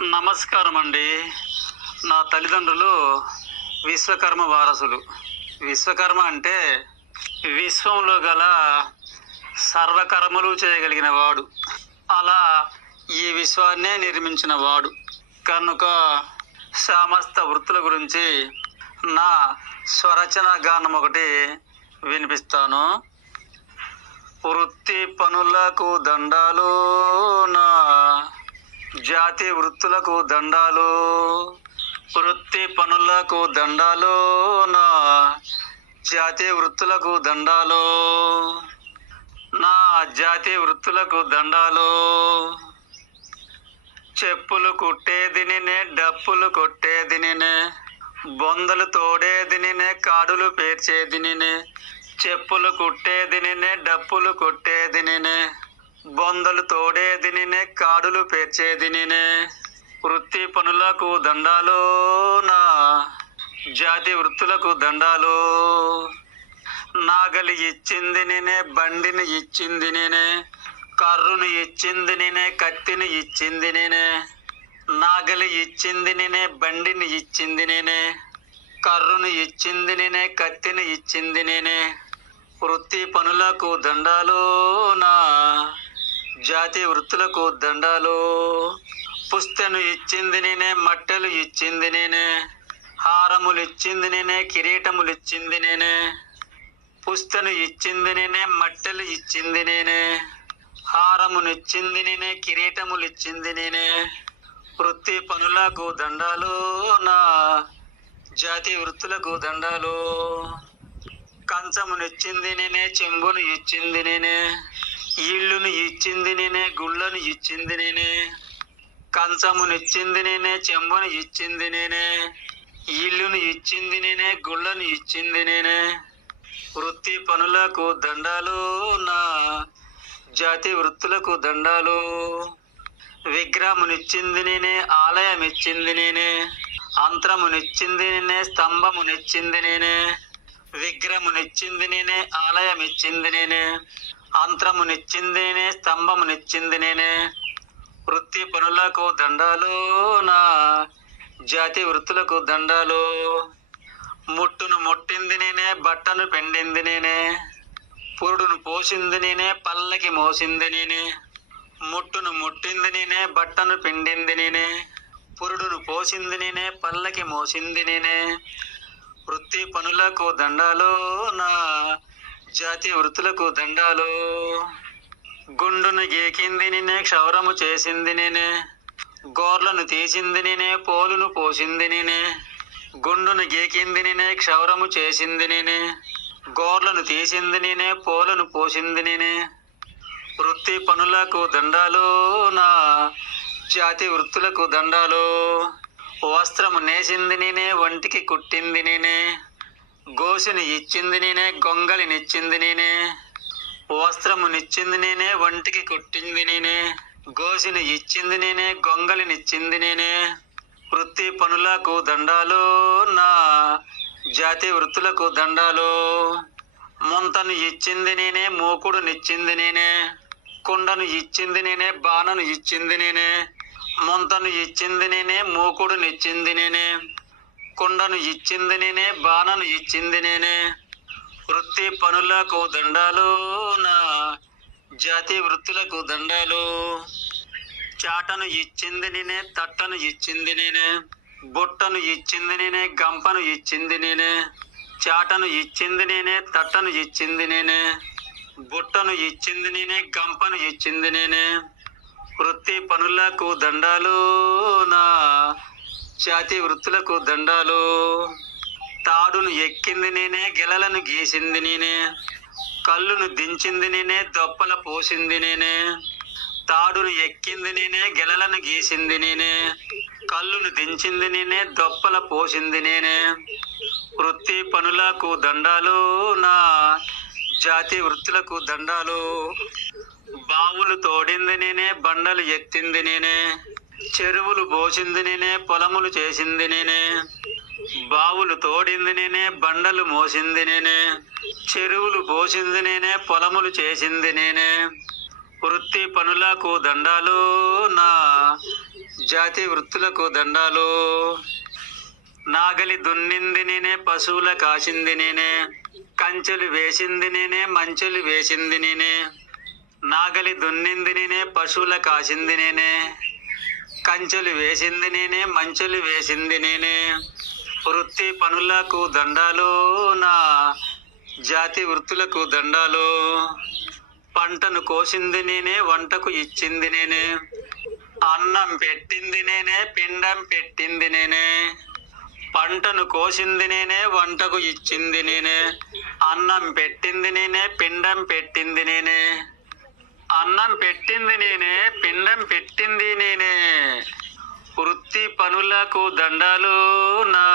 నమస్కారం అండి. నా తల్లిదండ్రులు విశ్వకర్మ వారసులు. విశ్వకర్మ అంటే విశ్వంలో గల సర్వకర్మలు చేయగలిగిన వాడు. అలా ఈ విశ్వాన్నే నిర్మించిన వాడు కనుక సమస్త వృత్తుల గురించి నా స్వరచన గానం ఒకటి వినిపిస్తాను. వృత్తి పనులకు దండాలు, నా జాతి వృత్తులకు దండాలు. వృత్తి పనులకు దండాలు, నా జాతి వృత్తులకు దండాలు. నా జాతి వృత్తులకు దండాలు. చెప్పులు కుట్టేదినినే, డప్పులు కొట్టేదినినే, బొందలు తోడేదినినే, కాడులు పేర్చేదినినే. చెప్పులు కుట్టేదినినే, డప్పులు కొట్టేదినినే, బొందలు తోడేదినినే, కాడులు పేర్చేదినినే. వృత్తి పనులకు దండాలు, నా జాతి వృత్తులకు దండాలు. నాగలి ఇచ్చింది నేనే, బండిని ఇచ్చింది నేనే, కర్రును ఇచ్చింది నేనే, కత్తిని ఇచ్చింది నేనే. నాగలి ఇచ్చింది నేనే, బండిని ఇచ్చింది నేనే, కర్రును ఇచ్చింది నేనే, కత్తిని ఇచ్చింది నేనే. వృత్తి పనులకు దండాలు, నా జాతి వృత్తులకు దండాలు. పుస్తెను ఇచ్చింది నేనే, మట్టెలు ఇచ్చింది నేనే, హారములు ఇచ్చింది నేనే, కిరీటములు ఇచ్చింది నేనే. పుస్తెను ఇచ్చింది నేనే, మట్టెలు ఇచ్చింది నేనే, హారమును ఇచ్చింది నేనే, కిరీటములు ఇచ్చింది నేనే. వృత్తి పనులకు దండాలు, నా జాతి వృత్తులకు దండాలు. కంచమును ఇచ్చింది నేనే, చెంబును ఇచ్చింది నేనే, ఇళ్ళును ఇచ్చింది నేనే, గుళ్ళను ఇచ్చింది నేనే. కంచమును ఇచ్చింది నేనే, చెంబును ఇచ్చింది నేనే, ఇళ్ళును ఇచ్చింది నేనే, గుళ్ళను ఇచ్చింది నేనే. వృత్తి పనులకు దండాలు, నా జాతి వృత్తులకు దండాలు. విగ్రహమునిచ్చింది నేనే, ఆలయం ఇచ్చింది నేనే, అంతరమునిచ్చింది నేనే, స్తంభమునిచ్చింది నేనే. విగ్రహమునిచ్చింది నేనే, ఆలయం ఇచ్చింది నేనే, అంతరమునిచ్చింది నేనే, స్తంభమునిచ్చింది నేనే. వృత్తి పనులకు దండాలు, నా జాతి వృత్తులకు దండాలు. ముట్టును ముట్టింది నేనే, బట్టను పిండింది నేనే, పురుడును పోసింది నేనే, పల్లకి మోసింది నేనే. ముట్టును ముట్టింది నేనే, బట్టను పిండింది నేనే, పురుడును పోసింది నేనే, పల్లకి మోసింది నేనే. వృత్తి పనులకు దండాలు, నా జాతి వృత్తులకు దండాలు. గుండును గీకింది నేనే, క్షౌరము చేసింది నేనే, గోర్లను తీసింది నేనే, పోలును పోసింది నేనే. గుండును గీకింది నేనే, క్షౌరము చేసింది నేనే, గోర్లను తీసింది నేనే, పోలను పోసింది నేనే. వృత్తి పనులకు దండాలు, నా జాతి వృత్తులకు దండాలు. వస్త్రము నేసింది నేనే, ఒంటికి కుట్టింది నేనే, గోసుని ఇచ్చింది నేనే, గొంగలినిచ్చింది నేనే. వస్త్రమునిచ్చింది నేనే, ఒంటికి కుట్టింది నేనే, గోసుని ఇచ్చింది నేనే, గొంగలినిచ్చింది నేనే. వృత్తి పనులకు దండాలు, నా జాతి వృత్తులకు దండాలు. ముంతను ఇచ్చింది నేనే, మూకుడునిచ్చింది నేనే, కుండను ఇచ్చింది నేనే, బాణను ఇచ్చింది నేనే. ముంతను ఇచ్చింది నేనే, మూకుడునిచ్చింది నేనే, కుండను ఇచ్చింది నేనే, బాణను ఇచ్చింది నేనే. వృత్తి పనులకు దండాలు, నా జాతి వృత్తులకు దండాలు. చాటను ఇచ్చింది నేనే, తట్టను ఇచ్చింది నేనే, బుట్టను ఇచ్చింది నేనే, గంపను ఇచ్చింది నేనే. చాటను ఇచ్చింది నేనే, తట్టను ఇచ్చింది నేనే, బుట్టను ఇచ్చింది నేనే, గంపను ఇచ్చింది నేనే. వృత్తి పనులకు దండాలు, నా జాతి వృత్తులకు దండాలు. తాడును ఎక్కింది నేనే, గెలలను గీసింది నేనే, కళ్ళును దించింది నేనే, దొప్పల పోసింది నేనే. తాడును ఎక్కింది నేనే, గెలలను గీసింది నేనే, కళ్ళును దించింది నేనే, దొప్పల పోసింది నేనే. వృత్తి పనులకు దండాలు, నా జాతి వృత్తులకు దండాలు. బావులు తోడింది నేనే, బండలు ఎత్తింది నేనే, చెరువులు పోసింది నేనే, పొలములు చేసింది నేనే. బావులు తోడింది నేనే, బండలు మోసింది నేనే, చెరువులు పోసింది నేనే, పొలములు చేసింది నేనే. వృత్తి పనులకు దండాలు, నా జాతి వృత్తులకు దండాలు. నాగలి దున్నింది నేనే, పశువుల కాసింది నేనే, కంచెలు వేసింది నేనే, మంచెలు వేసింది నేనే. నాగలి దున్నింది నేనే, పశువుల కాసింది నేనే, కంచెలు వేసింది నేనే, మంచెలు వేసింది నేనే. వృత్తి పనులకు దండాలు, నా జాతి వృత్తులకు దండాలు. పంటను కోసింది నేనే, వంటకు ఇచ్చింది నేనే, అన్నం పెట్టింది నేనే, పిండం పెట్టింది నేనే. పంటను కోసింది నేనే, వంటకు ఇచ్చింది నేనే, అన్నం పెట్టింది నేనే, పిండం పెట్టింది నేనే. అన్నం పెట్టింది నేనే, పిండం పెట్టింది నేనే. వృత్తి పనులకు దండాలు, నా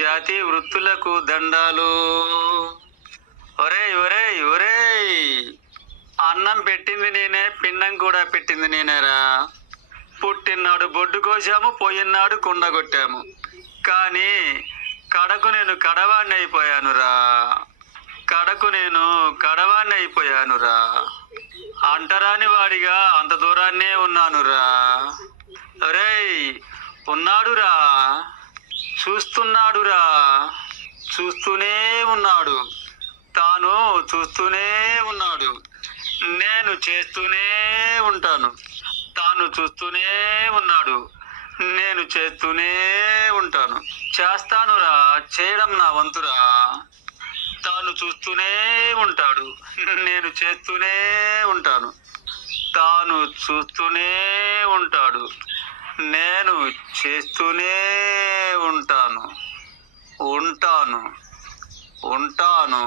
జాతి వృత్తులకు దండాలు. ఒరేయ్ ఒరేయ్ ఒరేయ్, అన్నం పెట్టింది నేనే, పిండం కూడా పెట్టింది నేనేరా. పుట్టినాడు బొడ్డు కోసాము, పోయినాడు కుండ కొట్టాము, కానీ కడకు నేను కడవాణ్ణి అయిపోయానురా. కడకు నేను కడవాణ్ణి అయిపోయానురా. అంటరాని వాడిగా అంత దూరాన్నే ఉన్నానురా. ఒరేయ్ ఉన్నాడురా, చూస్తున్నాడురా, చూస్తూనే ఉన్నాడు. తాను చూస్తూనే ఉన్నాడు. నేను చేస్తూనే ఉంటాను. తాను చూస్తూనే ఉన్నాడు. నేను చేస్తూనే ఉంటాను. చేస్తానురా, చేయడం నా వంతురా. తాను చూస్తూనే ఉంటాడు. నేను చేస్తూనే ఉంటాను. తాను చూస్తూనే ఉంటాడు. నేను చేస్తూనే ఉంటాను. ఉంటాను.